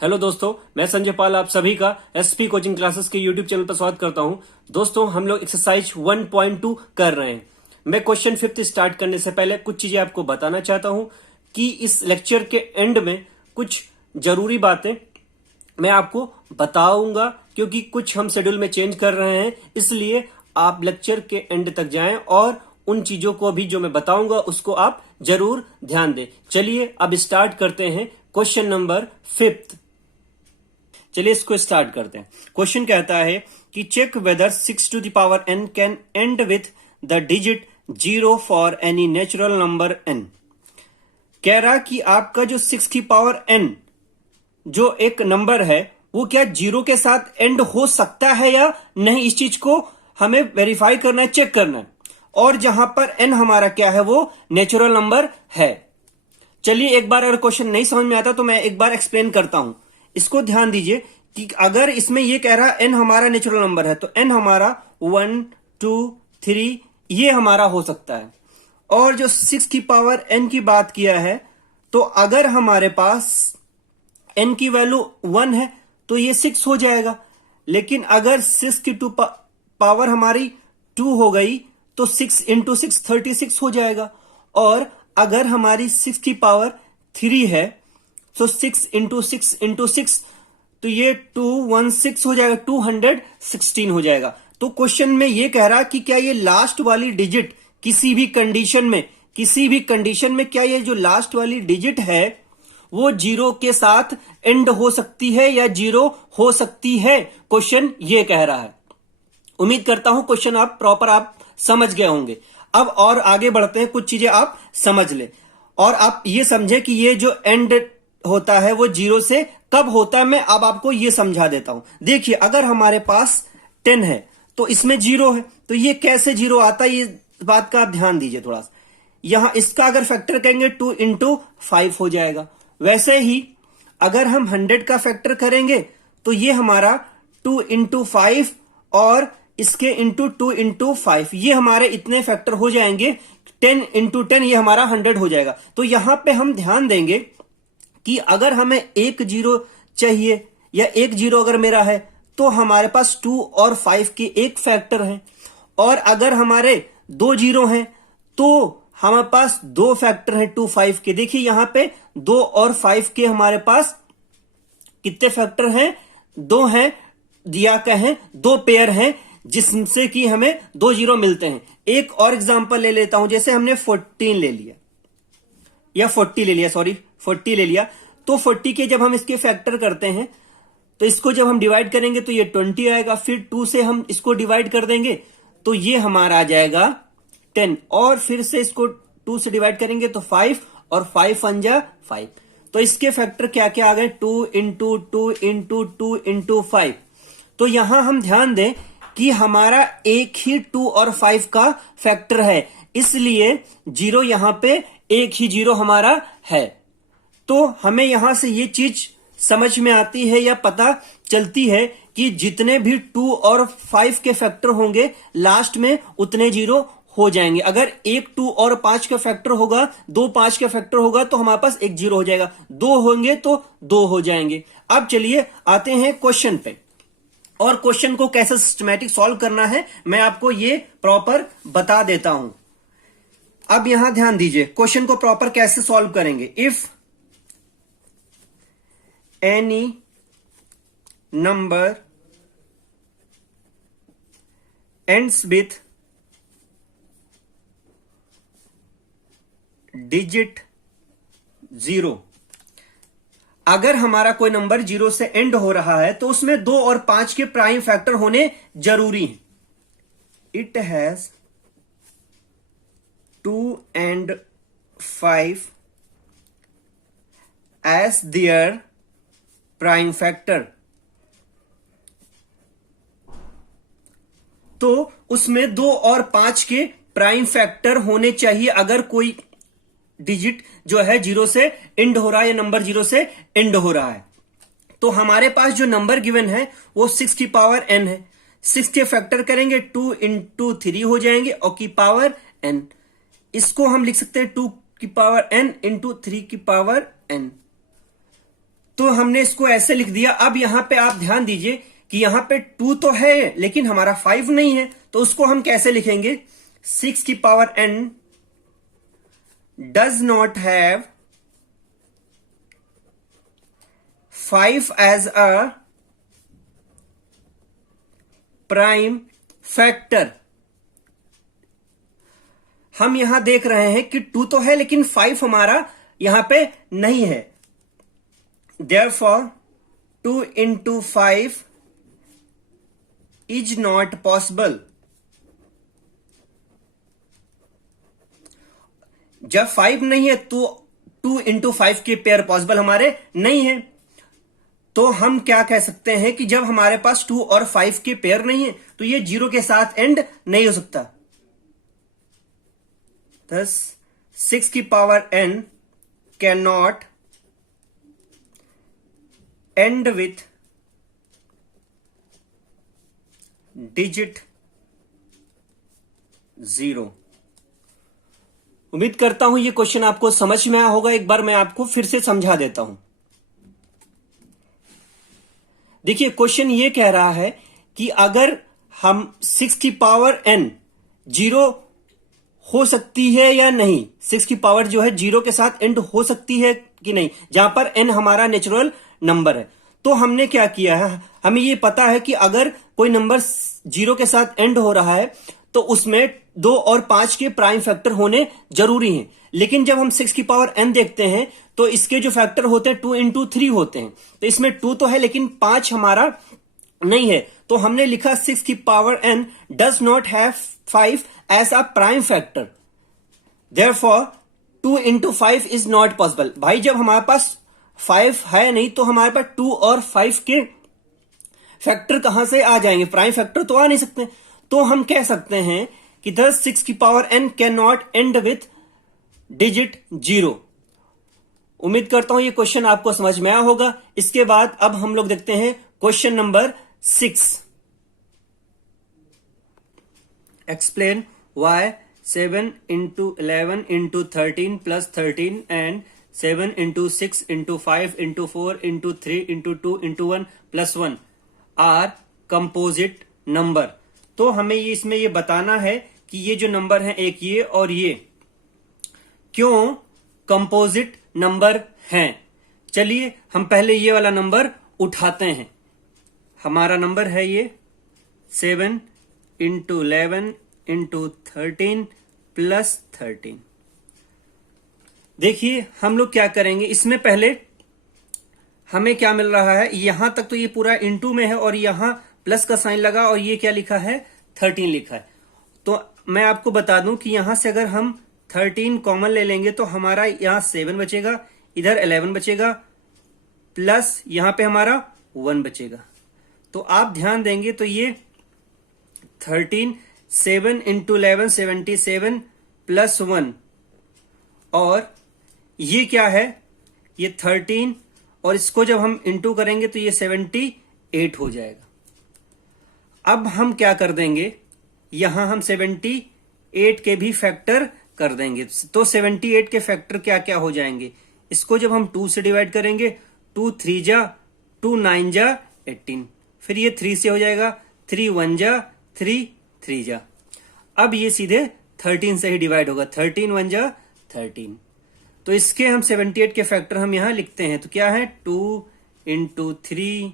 Hello दोस्तों, मैं संजय पाल आप सभी का एसपी कोचिंग क्लासेस के यूट्यूब चैनल पर स्वागत करता हूं। दोस्तों, हम लोग एक्सरसाइज 1.2 कर रहे हैं। मैं क्वेश्चन 5 स्टार्ट करने से पहले कुछ चीजें आपको बताना चाहता हूं कि इस लेक्चर के एंड में कुछ जरूरी बातें मैं आपको बताऊंगा, क्योंकि कुछ हम शेड्यूल में चेंज कर रहे हैं। इसलिए आप लेक्चर के एंड तक जाएं और उन चीजों को भी जो मैं बताऊंगा उसको आप जरूर ध्यान दें। चलिए अब स्टार्ट करते हैं क्वेश्चन नंबर 5। चलिए इसको स्टार्ट करते हैं। क्वेश्चन कहता है कि check whether 6 to the power n can end with the digit 0 for any natural number n। कह रहा कि आपका जो 6 की पावर n जो एक नंबर है वो क्या 0 के साथ एंड हो सकता है या नहीं, इस चीज को हमें वेरीफाई करना है, चेक करना है। और जहां पर n हमारा क्या है वो नेचुरल नंबर है। चलिए एक बार अगर क्वेश्चन नहीं समझ में आता तो मैं एक बार एक्सप्लेन करता हूं। इसको ध्यान दीजिए कि अगर इसमें यह कह रहा n हमारा नेचुरल नंबर है तो n हमारा 1 2 3 ये हमारा हो सकता है। और जो 6 की पावर n की बात किया है तो अगर हमारे पास n की वैल्यू 1 है तो ये 6 हो जाएगा। लेकिन अगर 6 की पावर हमारी 2 हो गई तो 6 इंटू 6 36 हो जाएगा। और अगर हमारी 6 की पावर 3 है तो 6 इंटू 6 इंटू 6 तो ये 216 हो जाएगा, 216 हो जाएगा। तो क्वेश्चन में ये कह रहा कि क्या ये लास्ट वाली डिजिट किसी भी कंडीशन में क्या ये जो लास्ट वाली डिजिट है वो 0 के साथ एंड हो सकती है या 0 हो सकती है। क्वेश्चन ये कह रहा है। उम्मीद करता हूं क्वेश्चन आप प्रॉपर समझ गए होंगे। अब और आगे बढ़ते हैं, कुछ चीजें आप समझ ले और आप ये समझे कि ये जो एंड होता है वो 0 से कब होता है। मैं अब आपको ये समझा देता हूं। देखिए अगर हमारे पास 10 है तो इसमें 0 है, तो ये कैसे 0 आता है, ये बात का आप ध्यान दीजिए थोड़ा सा। यहां इसका अगर फैक्टर करेंगे 2 इंटू 5 हो जाएगा। वैसे ही अगर हम 100 का फैक्टर करेंगे तो ये हमारा 2 इंटू 5 और इसके इंटू 2 इंटू 5 ये हमारे इतने फैक्टर हो जाएंगे। 10 इंटू 10 ये हमारा 100 हो जाएगा। तो यहां पे हम ध्यान देंगे कि अगर हमें 1 0 चाहिए या 1 0 अगर मेरा है तो हमारे पास 2 और 5 के एक फैक्टर है। और अगर हमारे 2 0 हैं तो हमारे पास 2 फैक्टर हैं 2 5 के। देखिए यहां पे 2 और 5 के हमारे पास कितने फैक्टर हैं, 2 हैं, दिया कहें 2 पेयर हैं जिससे कि हमें 2 0 मिलते हैं। एक और एग्जांपल ले लेता हूं, जैसे हमने 14 ले लिया या 40 ले लिया, 40 ले लिया। तो 40 के जब हम इसके फैक्टर करते हैं तो इसको जब हम डिवाइड करेंगे तो ये 20 आएगा। फिर 2 से हम इसको डिवाइड कर देंगे तो ये हमारा आ जाएगा 10। और फिर से इसको 2 से डिवाइड करेंगे तो 5 और 5 1 जा 5। तो इसके फैक्टर क्या क्या आ गए, 2 इंटू 2 इंटू 2 इंटू 5। तो यहां हम ध्यान दें कि हमारा एक ही 2 और 5 का फैक्टर है, इसलिए 0 यहां पे एक ही 0 हमारा है। तो हमें यहां से ये चीज समझ में आती है या पता चलती है कि जितने भी 2 और 5 के फैक्टर होंगे लास्ट में उतने 0 हो जाएंगे। अगर 1 2 और 5 का फैक्टर होगा, 2 5 का फैक्टर होगा तो हमारे पास एक 0 हो जाएगा, 2 होंगे तो 2 हो जाएंगे। अब चलिए आते हैं क्वेश्चन पे, और क्वेश्चन को कैसे सिस्टमैटिक सॉल्व करना है मैं आपको ये प्रॉपर बता देता हूं। अब यहां ध्यान दीजिए, क्वेश्चन को प्रॉपर कैसे सॉल्व करेंगे। If any number ends with digit 0, अगर हमारा कोई नंबर 0 से एंड हो रहा है तो उसमें 2 और 5 के प्राइम फैक्टर होने जरूरी हैं। It has 2 and 5 as their prime factor. तो उसमें 2 और 5 के प्राइम फैक्टर होने चाहिए अगर कोई डिजिट जो है 0 से एंड हो रहा है या नंबर 0 से एंड हो रहा है। तो हमारे पास जो नंबर गिवन है वो 6 की पावर n है। 6 के फैक्टर करेंगे 2 इंटू 3 हो जाएंगे और की पावर n। इसको हम लिख सकते हैं 2 की पावर n इंटू 3 की पावर n। तो हमने इसको ऐसे लिख दिया। अब यहां पे आप ध्यान दीजिए कि यहां पे 2 तो है लेकिन हमारा 5 नहीं है, तो उसको हम कैसे लिखेंगे? 6 की power n does not have 5 as a prime factor. हम यहां देख रहे हैं कि 2 तो है लेकिन 5 हमारा यहां पे नहीं है। Therefore 2 into 5 is not possible। जब 5 नहीं है तो 2 into 5 के पेयर पॉसिबल हमारे नहीं है। तो हम क्या कह सकते हैं कि जब हमारे पास 2 और 5 के पेयर नहीं है तो ये 0 के साथ एंड नहीं हो सकता। thus 6 की power n can not and with digit 0। उम्मीद करता हूं ये क्वेश्चन आपको समझ में आया होगा। एक बार मैं आपको फिर से समझा देता हूं। देखिए क्वेश्चन ये कह रहा है कि अगर हम 6 की पावर n 0 हो सकती है या नहीं, 6 की पावर जो है 0 के साथ एंड हो सकती है कि नहीं, जहां पर n हमारा नेचुरल नंबर है। तो हमने क्या किया है, हमें ये पता है कि अगर कोई नंबर 0 के साथ एंड हो रहा है तो उसमें 2 और 5 के प्राइम फैक्टर होने जरूरी हैं। लेकिन जब हम 6 की पावर n देखते हैं तो इसके जो फैक्टर होते हैं 2 into 3 होते हैं। तो इसमें 2 तो है लेकिन 5 हमारा नहीं है। तो हमने लिखा 6 की power n does not have 5 as a prime factor. Therefore 2 into 5 is not possible. भाई जब हमारे पास 5 है नहीं तो हमारे पास 2 और 5 के फैक्टर कहां से आ जाएंगे? प्राइम फैक्टर तो आ नहीं सकते। तो हम कह सकते हैं कि thus 6 की power n can not and with digit 0। उम्मीद करता हूं ये क्वेश्चन आपको समझ में आया होगा। इसके बाद अब हम लोग देखते हैं question number 6। Explain why 7 into 11 into 13 plus 13 and 7 into 6 into 5 into 4 into 3 into 2 into 1 plus 1 are composite number. तो हमें ये इसमें ये बताना है कि ये जो नंबर है एक ये और ये क्यों कंपोजिट नंबर हैं। चलिए हम पहले ये वाला नंबर उठाते हैं। हमारा नंबर है ये 7 into 11 into 13 plus 13। देखिए हम लोग क्या करेंगे, इसमें पहले हमें क्या मिल रहा है, यहां तक तो ये पूरा इंटू में है और यहां प्लस का साइन लगा और ये क्या लिखा है 13 लिखा है। तो मैं आपको बता दूं कि यहां से अगर हम 13 कॉमन ले लेंगे तो हमारा यहां 7 बचेगा, इधर 11 बचेगा, प्लस यहां पे हमारा 1 बचेगा। तो आप ध्यान देंगे तो ये 13 7 into 11 77 प्लस 1 और ये क्या है, ये 13 और इसको जब हम इंटू करेंगे तो ये 78 हो जाएगा। अब हम क्या कर देंगे, यहां हम 78 के भी फैक्टर कर देंगे। तो 78 के फैक्टर क्या क्या हो जाएंगे, इसको जब हम 2 से डिवाइड करेंगे 2 3 जा 2 9 जा 18, फिर ये 3 से हो जाएगा 3 1 जा 3 3 जा। अब ये सीधे 13 से ही डिवाइड होगा, 13 1 जा 13। तो इसके हम 78 के फैक्टर हम यहां लिखते हैं। तो क्या है 2 into 3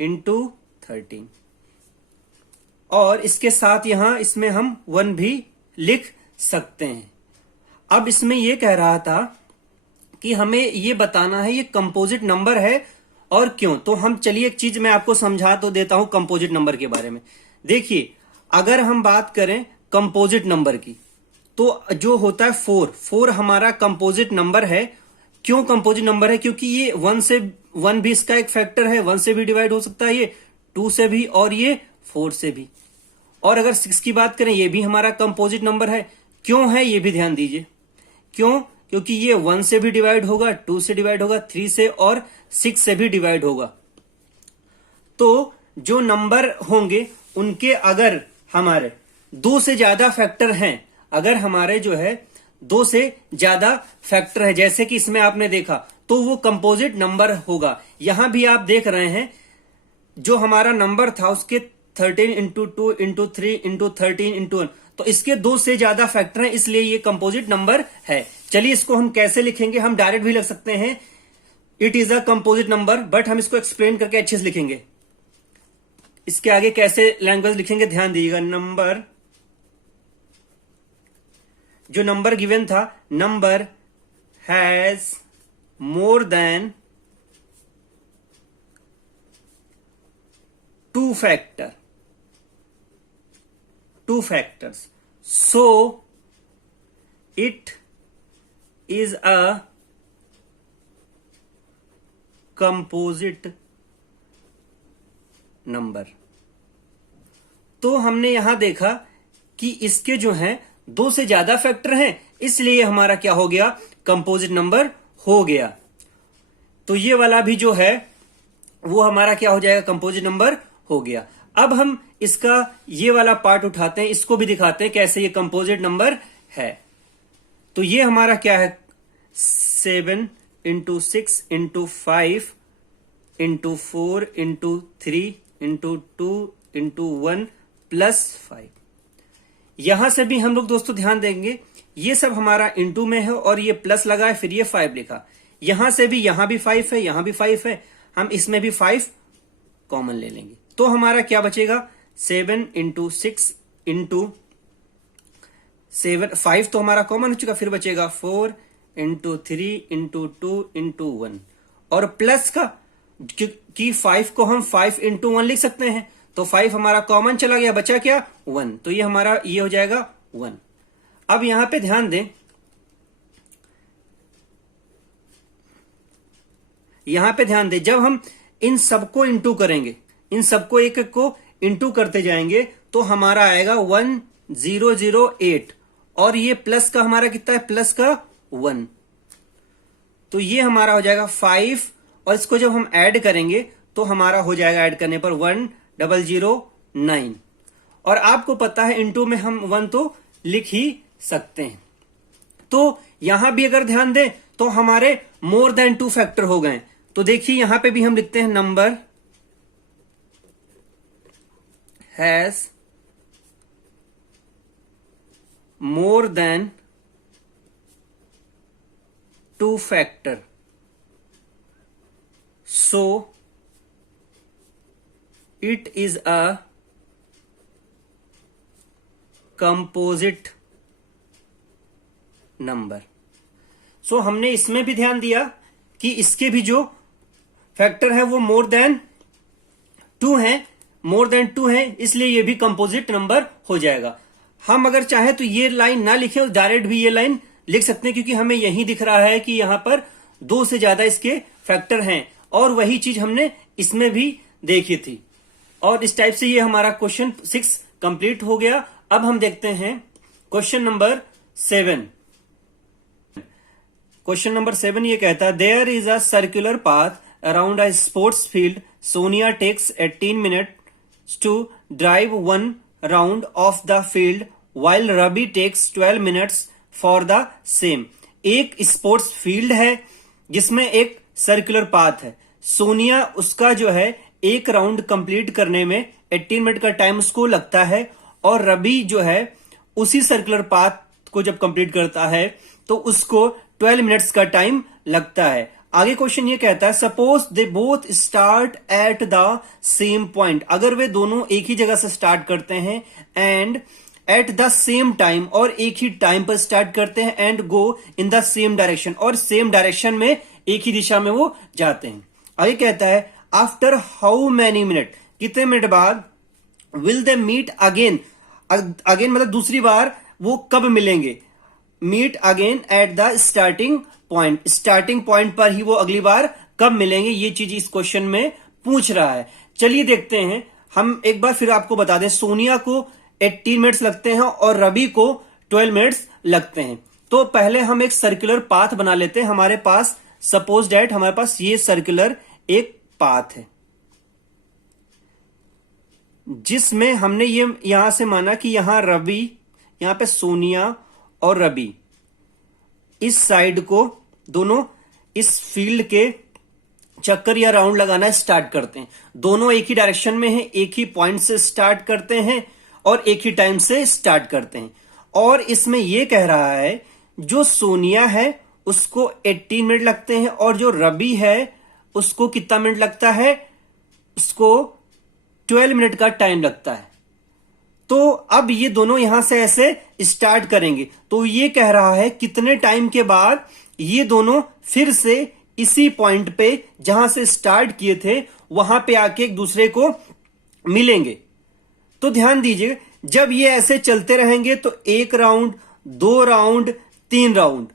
into 13 और इसके साथ यहां इसमें हम 1 भी लिख सकते हैं। अब इसमें यह कह रहा था कि हमें यह बताना है ये कंपोजिट नंबर है और क्यों। तो हम चलिए एक चीज मैं आपको समझा तो देता हूं कंपोजिट नंबर के बारे में। देखिए अगर हम बात करें कंपोजिट नंबर की तो जो होता है 4 हमारा कंपोजिट नंबर है। क्यों कंपोजिट नंबर है, क्योंकि ये 1 भी इसका एक फैक्टर है, 1 से भी डिवाइड हो सकता है, ये 2 से भी और ये 4 से भी। और अगर 6 की बात करें ये भी हमारा कंपोजिट नंबर है। क्यों है ये भी ध्यान दीजिए, क्यों, क्योंकि ये 1 से भी डिवाइड होगा, 2 से डिवाइड होगा, 3 से और 6 से भी डिवाइड होगा। तो जो नंबर होंगे उनके अगर हमारे 2 से ज्यादा फैक्टर हैं, अगर हमारे जो है 2 से ज्यादा फैक्टर है, जैसे कि इसमें आपने देखा तो वो कंपोजिट नंबर होगा। यहां भी आप देख रहे हैं जो हमारा नंबर था उसके 13 इंटू 2 इंटू 3 इंटू 13 इंटू 1, तो इसके 2 से ज्यादा फैक्टर हैं, इसलिए ये कंपोजिट नंबर है। चलिए इसको हम कैसे लिखेंगे, हम डायरेक्ट भी लिख सकते हैं it is a composite number, but हम इसको एक्सप्लेन करके अच्छे से लिखेंगे। इसके आगे कैसे लैंग्वेज लिखेंगे ध्यान दीजिएगा। नंबर, जो नंबर गिवन था, number has more than 2 factors, so it is a composite number। तो हमने यहां देखा कि इसके जो हैं 2 से ज्यादा फैक्टर हैं, इसलिए हमारा क्या हो गया, कंपोजिट नंबर हो गया। तो ये वाला भी जो है वो हमारा क्या हो जाएगा, कंपोजिट नंबर हो गया। अब हम इसका ये वाला पार्ट उठाते हैं, इसको भी दिखाते हैं कैसे ये कंपोजिट नंबर है। तो ये हमारा क्या है, 7 into 6 into 5 into 4 into 3 into 2 into 1 plus 5। यहां से भी हम लोग दोस्तों ध्यान देंगे, ये सब हमारा इंटू में है और ये प्लस लगा है, फिर ये 5 लिखा। यहां से भी, यहां भी 5 है, यहां भी 5 है, हम इसमें भी 5 कॉमन ले लेंगे। तो हमारा क्या बचेगा, 7 इंटू 6 इंटू 7, 5 तो हमारा कॉमन हो चुका, फिर बचेगा 4 इंटू 3 इंटू 2 इंटू 1, और प्लस का कि 5 को हम 5 इंटू 1 लिख सकते हैं, तो 5 हमारा कॉमन चला गया, बचा क्या, 1, तो ये हमारा ये हो जाएगा 1। अब यहां पे ध्यान दें, जब हम इन सबको इंटू करेंगे, इन सबको एक एक को इंटू करते जाएंगे, तो हमारा आएगा 1008, और ये प्लस का हमारा कितना है, प्लस का 1, तो ये हमारा हो जाएगा 5, और इसको जब हम ऐड करेंगे तो हमारा हो जाएगा ऐड करने पर 1009। और आपको पता है इंटू में हम 1 तो लिख ही सकते हैं। तो यहां भी अगर ध्यान दें तो हमारे मोर देन 2 फैक्टर हो गए। तो देखिए यहां पे भी हम लिखते हैं number has more than 2 factor, so it is a composite number। सो हमने इसमें भी ध्यान दिया कि इसके भी जो फैक्टर है वो मोर देन 2 है, इसलिए ये भी कंपोजिट नंबर हो जाएगा। हम अगर चाहे तो ये लाइन ना लिखें और डायरेक्ट भी ये लाइन लिख सकते हैं, क्योंकि हमें यही दिख रहा है कि यहां पर 2 से ज्यादा इसके फैक्टर हैं, और वही चीज हमने इसमें भी देखी थी। और इस टाइप से ये हमारा क्वेश्चन 6 कंप्लीट हो गया। अब हम देखते हैं क्वेश्चन नंबर 7। क्वेश्चन नंबर 7 ये कहता है, there is a circular path around a sports field, Sonia takes 18 minutes to drive 1 round of the field while Ravi takes 12 minutes for the same. एक स्पोर्ट्स फील्ड है जिसमें एक सर्कुलर पाथ है, सोनिया उसका जो है एक राउंड कंप्लीट करने में 18 मिनट का टाइम उसको लगता है, और रवि जो है उसी सर्कुलर पाथ को जब कंप्लीट करता है तो उसको 12 मिनट्स का टाइम लगता है। आगे क्वेश्चन ये कहता है, suppose they both start at the same point, अगर वे दोनों एक ही जगह से स्टार्ट करते हैं, and at the same time, और एक ही टाइम पर स्टार्ट करते हैं, and go in the same direction, और सेम डायरेक्शन में एक ही दिशा में वो जाते हैं। आगे कहता है, आफ्टर हाउ मैनी मिनट, कितने मिनट बाद, will they meet again, again मतलब दूसरी बार वो कब मिलेंगे, meet again at the starting point, starting point पर ही वो अगली बार कब मिलेंगे, ये चीज इस क्वेश्चन में पूछ रहा है। चलिए देखते हैं, हम एक बार फिर आपको बता दें, सोनिया को 18 मिनट्स लगते हैं और रवि को 12 मिनट्स लगते हैं। तो पहले हम एक सर्कुलर पाथ बना लेते हैं। हमारे पास सपोज डेट हमारे पास ये सर्कुलर एक पाथ है, जिसमें हमने ये यहां से माना कि यहां रवि, यहां पे सोनिया और रवि इस साइड को दोनों इस फील्ड के चक्कर या राउंड लगाना स्टार्ट करते हैं। दोनों एक ही डायरेक्शन में हैं, एक ही पॉइंट से स्टार्ट करते हैं और एक ही टाइम से स्टार्ट करते हैं। और इसमें यह कह रहा है जो सोनिया है उसको 18 मिनट लगते हैं और जो रवि है उसको कितना मिनट लगता है, उसको 12 मिनट का टाइम लगता है। तो अब ये दोनों यहां से ऐसे स्टार्ट करेंगे, तो ये कह रहा है कितने टाइम के बाद ये दोनों फिर से इसी पॉइंट पे जहां से स्टार्ट किए थे वहां पे आके एक दूसरे को मिलेंगे। तो ध्यान दीजिए, जब ये ऐसे चलते रहेंगे तो 1 राउंड, 2 राउंड, 3 राउंड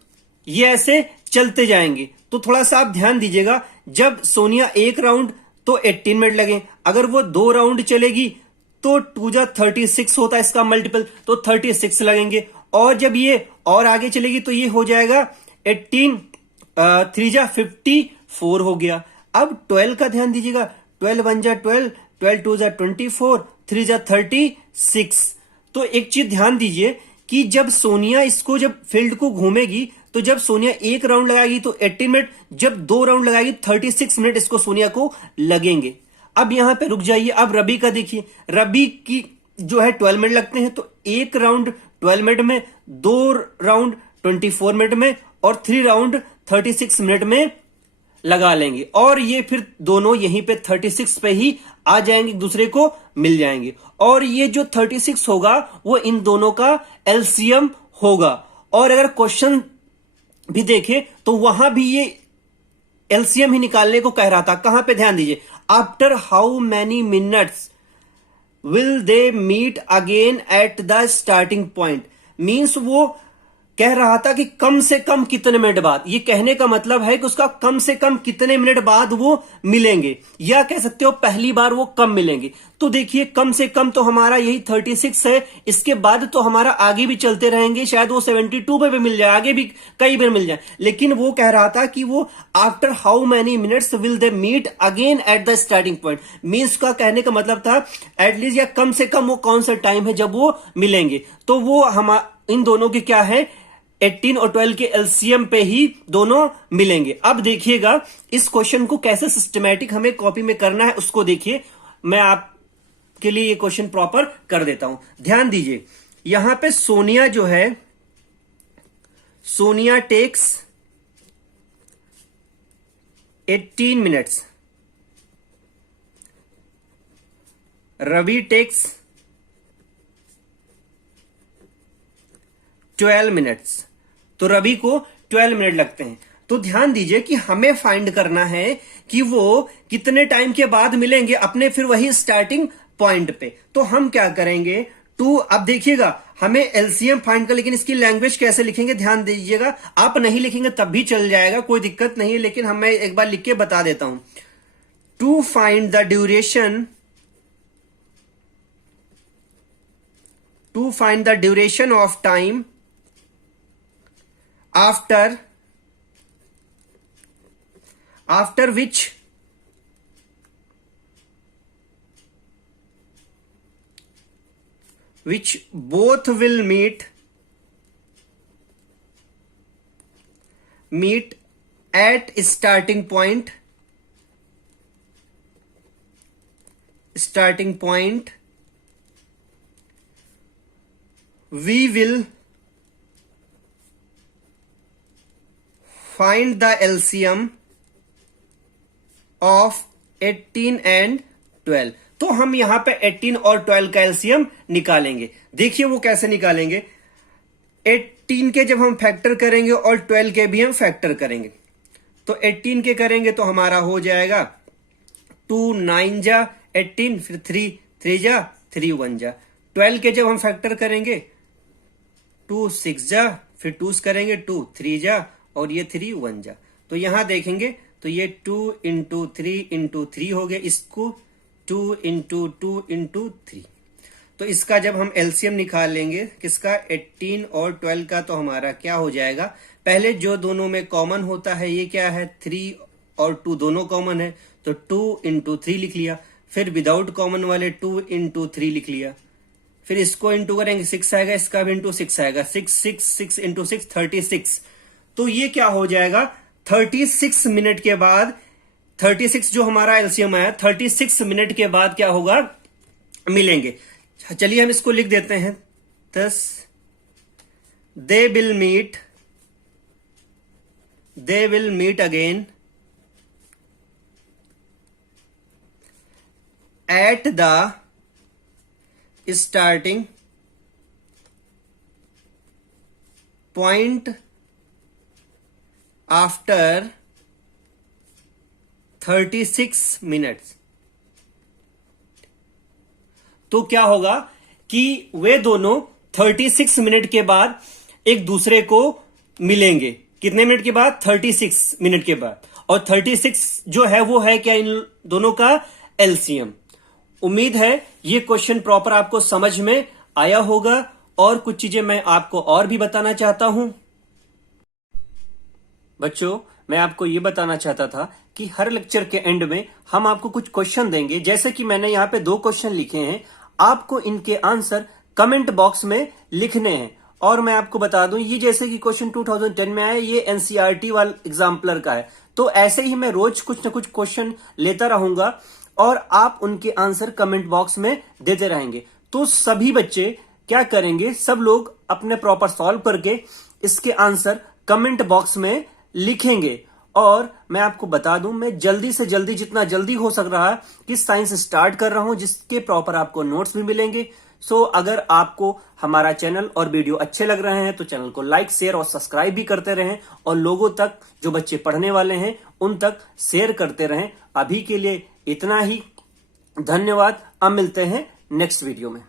ये ऐसे चलते जाएंगे। तो थोड़ा सा आप ध्यान दीजिएगा, जब सोनिया 1 राउंड तो 18 मिनट लगे, अगर वो 2 राउंड चलेगी तो 2 जा 36 होता है इसका मल्टीपल, तो 36 लगेंगे। और जब ये और आगे चलेगी तो ये हो जाएगा 18 3 जा 54 हो गया। अब 12 का ध्यान दीजिएगा, 12 1 जा 12, 12 2 जा 24, 3 जा 36। तो एक चीज ध्यान दीजिए कि जब सोनिया इसको जब फील्ड को घूमेगी तो जब सोनिया 1 राउंड लगाएगी तो 18 मिनट, जब 2 राउंड लगाएगी 36 मिनट इसको सोनिया को लगेंगे। अब यहां पे रुक जाइए, अब रवि का देखिए, रवि की जो है 12 मिनट लगते हैं, तो 1 राउंड 12 मिनट में, 2 राउंड 24 मिनट में और 3 राउंड 36 मिनट में लगा लेंगे। और ये फिर दोनों यहीं पे 36 पे ही आ जाएंगे, एक दूसरे को मिल जाएंगे। और ये जो 36 होगा वो इन दोनों का एलसीएम होगा। और अगर क्वेश्चन भी देखें तो वहां भी ये एलसीएम ही निकालने को कह रहा था। कहां पे ध्यान दीजिए, after how many minutes will they meet again at the starting point. Means वो कह रहा था कि कम से कम कितने मिनट बाद, ये कहने का मतलब है कि उसका कम से कम कितने मिनट बाद वो मिलेंगे, या कह सकते हो पहली बार वो कम मिलेंगे। तो देखिए कम से कम तो हमारा यही 36 है, इसके बाद तो हमारा आगे भी चलते रहेंगे, शायद वो 72 पे भी मिल जाए, आगे भी कई बार मिल जाए। लेकिन वो कह रहा था कि वो after how many minutes will they meet again at the starting point. Means का कहने का मतलब था एटलीस्ट या कम से कम वो कौन सा टाइम है जब वो मिलेंगे। तो वो हम इन दोनों के क्या है, 18 और 12 के एलसीएम पे ही दोनों मिलेंगे। अब देखिएगा इस क्वेश्चन को कैसे सिस्टमैटिक हमें कॉपी में करना है उसको देखिए। मैं आपके लिए ये क्वेश्चन प्रॉपर कर देता हूं, ध्यान दीजिए। यहां पे सोनिया जो है, Sonia takes 18 minutes, Ravi takes 12 minutes. तो रवि को 12 मिनट लगते हैं। तो ध्यान दीजिए कि हमें फाइंड करना है कि वो कितने टाइम के बाद मिलेंगे अपने फिर वही स्टार्टिंग पॉइंट पे। तो हम क्या करेंगे, अब देखिएगा हमें एलसीएम फाइंड कर, लेकिन इसकी लैंग्वेज कैसे लिखेंगे ध्यान दीजिएगा। आप नहीं लिखेंगे तब भी चल जाएगा, कोई दिक्कत नहीं है, लेकिन मैं एक बार लिख के बता देता हूं। To find the duration of time after which both will meet at starting point we will find the LCM of 18 and 12। तो हम यहां पे 18 और 12 का एलसीएम निकालेंगे। देखिए वो कैसे निकालेंगे, 18 के जब हम फैक्टर करेंगे और 12 के भी हम फैक्टर करेंगे। तो 18 के करेंगे तो हमारा हो जाएगा 2 9 जा 18, फिर 3 जा 3 1 जा। 12 के जब हम फैक्टर करेंगे 2 6 जा, फिर 2 करेंगे 2 3 जा और ये 3 1 जा। तो यहां देखेंगे तो ये 2 इंटू 3 हो गया, इसको 2 इंटू 3। तो इसका जब हम एलसीएम निकाल लेंगे किसका, 18 और 12 का, तो हमारा क्या हो जाएगा, पहले जो दोनों में कॉमन होता है ये क्या है, 3 और 2 दोनों कॉमन है, तो 2 इंटू 3 लिख लिया। फिर विदाउट कॉमन वाले 2 इंटू 3 लिख लिया। फिर इसको इंटू करेंगे 6 आएगा, इसका भी इंटू 6 आएगा, 6 इंटू 6 36। तो ये क्या हो जाएगा 36 मिनट के बाद 36 जो हमारा एलसीएम आया 36 मिनट के बाद क्या होगा, मिलेंगे। चलिए हम इसको लिख देते हैं। thus they will meet again at the starting point after 36 minutes। तो क्या होगा कि वे दोनों 36 मिनट के बाद एक दूसरे को मिलेंगे। कितने मिनट के बाद? 36 मिनट के बाद। और 36 जो है वो है क्या, इन दोनों का एलसीएम। उम्मीद है ये क्वेश्चन प्रॉपर आपको समझ में आया होगा। और कुछ चीजें मैं आपको और भी बताना चाहता हूं। बच्चों, मैं आपको ये बताना चाहता था कि हर लेक्चर के एंड में हम आपको कुछ क्वेश्चन देंगे। जैसे कि मैंने यहाँ पे 2 क्वेश्चन लिखे हैं, आपको इनके आंसर कमेंट बॉक्स में लिखने हैं। और मैं आपको बता दूं, ये जैसे कि क्वेश्चन 2010 में आया, ये एनसीईआरटी वाला एग्जाम्पलर का है। तो ऐसे ही मैं रोज कुछ ना कुछ क्वेश्चन लेता रहूंगा और आप उनके आंसर कमेंट बॉक्स में देते रहेंगे। तो सभी बच्चे क्या करेंगे, सब लोग अपने प्रॉपर सॉल्व करके इसके आंसर कमेंट बॉक्स में लिखेंगे। और मैं आपको बता दूं, मैं जल्दी से जल्दी, जितना जल्दी हो सक रहा है, कि साइंस स्टार्ट कर रहा हूं, जिसके प्रॉपर आपको नोट्स भी मिलेंगे। सो अगर आपको हमारा चैनल और वीडियो अच्छे लग रहे हैं तो चैनल को लाइक, शेयर और सब्सक्राइब भी करते रहें। और लोगों तक, जो बच्चे पढ़ने वाले हैं उन तक शेयर करते रहें। अभी के लिए इतना ही। धन्यवाद। अब मिलते हैं नेक्स्ट वीडियो में।